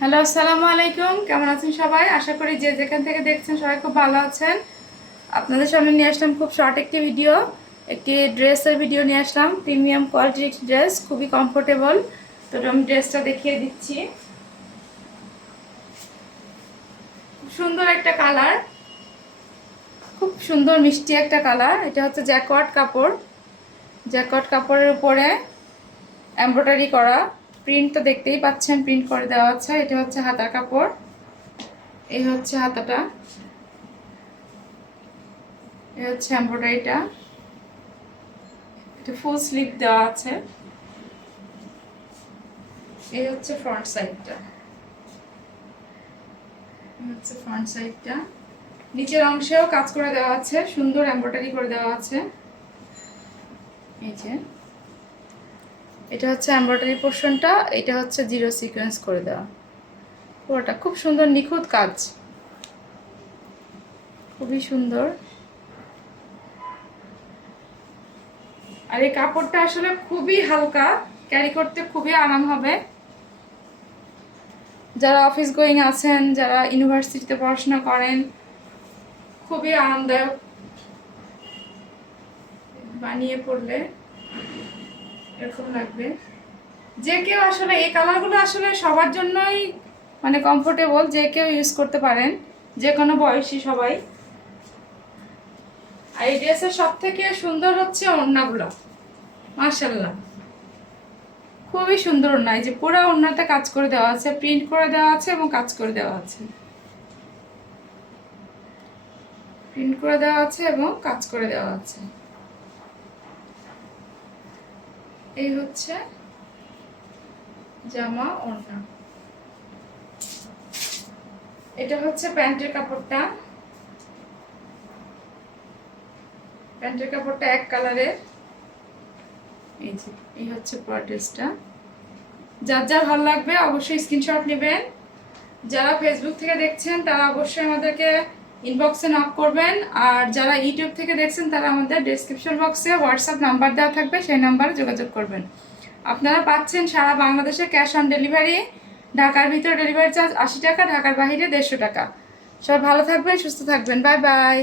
Hello, আসসালামু আলাইকুম। কেমন আছেন সবাই? আশা করি যে যেখান থেকে দেখছেন সবাই খুব ভালো আছেন। আপনাদের সামনে নিয়ে আসলাম খুব শর্ট একটি ভিডিও, একটি ড্রেসের ভিডিও নিয়ে আসলাম। প্রিমিয়াম কোয়ালিটির একটি ড্রেস, খুবই কমফোর্টেবল। তো আমি ড্রেসটা দেখিয়ে দিচ্ছি। খুব সুন্দর একটা কালার, খুব সুন্দর মিষ্টি একটা কালার। এটা হচ্ছে জ্যাকওয়ার্ড কাপড়, জ্যাকওয়ার্ড কাপড়ের উপরে এমব্রয়ডারি করা। প্রিন্ট তো দেখতেই পাচ্ছেন, প্রিন্ট করে দেওয়া আছে। এটা হচ্ছে হাতার কাপড়, এই হচ্ছে হাতাটা, এই হচ্ছে এমব্রয়ডারিটা। এটা ফুল স্লিভ দেওয়া আছে। এই হচ্ছে ফ্রন্ট সাইডটা, এই হচ্ছে ফ্রন্ট সাইডটা। নিচের অংশেও কাজ করে দেওয়া আছে, সুন্দর এমব্রয়ডারি করে দেওয়া আছে। এই যে এটা হচ্ছে এমব্রয়ডারি পোর্শনটা, এটা হচ্ছে জিরো সিকোয়েন্স করে দেওয়া। পুরোটা খুব সুন্দর নিখুঁত কাজ, খুবই সুন্দর। আর এই কাপড়টা আসলে খুবই হালকা, ক্যারি করতে খুবই আরাম হবে। যারা অফিস গোয়িং আছেন, যারা ইউনিভার্সিটিতে পড়াশোনা করেন, খুবই আরামদায়ক বানিয়ে পড়লে এরকম লাগবে। যে কেউ আসলে এই কালারগুলো আসলে সবার জন্যই মানে কমফোর্টেবল, যে কেউ ইউজ করতে পারেন, যে কোনো বয়সী সবাই। আর এই ড্রেসের সব থেকে সুন্দর হচ্ছে ওড়নাগুলো, মাশাআল্লাহ খুবই সুন্দর ওড়না। এই যে পুরো ওড়নাতে কাজ করে দেওয়া আছে, প্রিন্ট করে দেওয়া আছে এবং কাজ করে দেওয়া আছে, প্রিন্ট করে দেওয়া আছে এবং কাজ করে দেওয়া আছে। এই হচ্ছে জামা ওড়না। এটা হচ্ছে প্যান্টের কাপড়টা, প্যান্টের কাপড়টা এক কালারের। এই যে এই হচ্ছে পুরো ড্রেসটা। যার যার ভালো লাগবে অবশ্যই স্ক্রিনশট নেবেন। যারা ফেসবুক থেকে দেখছেন তারা অবশ্যই আমাদেরকে ইনবক্সে নক করবেন। আর যারা ইউটিউব থেকে দেখছেন তারা আমাদের ডেসক্রিপশন বক্সে হোয়াটসঅ্যাপ নাম্বার দেওয়া থাকবে, সেই নাম্বারে যোগাযোগ করবেন। আপনারা পাচ্ছেন সারা বাংলাদেশে ক্যাশ অন ডেলিভারি। ঢাকার ভিতরে ডেলিভারি চার্জ 80 টাকা, ঢাকার বাইরে 150 টাকা। সবাই ভালো থাকবেন, সুস্থ থাকবেন। Bye bye.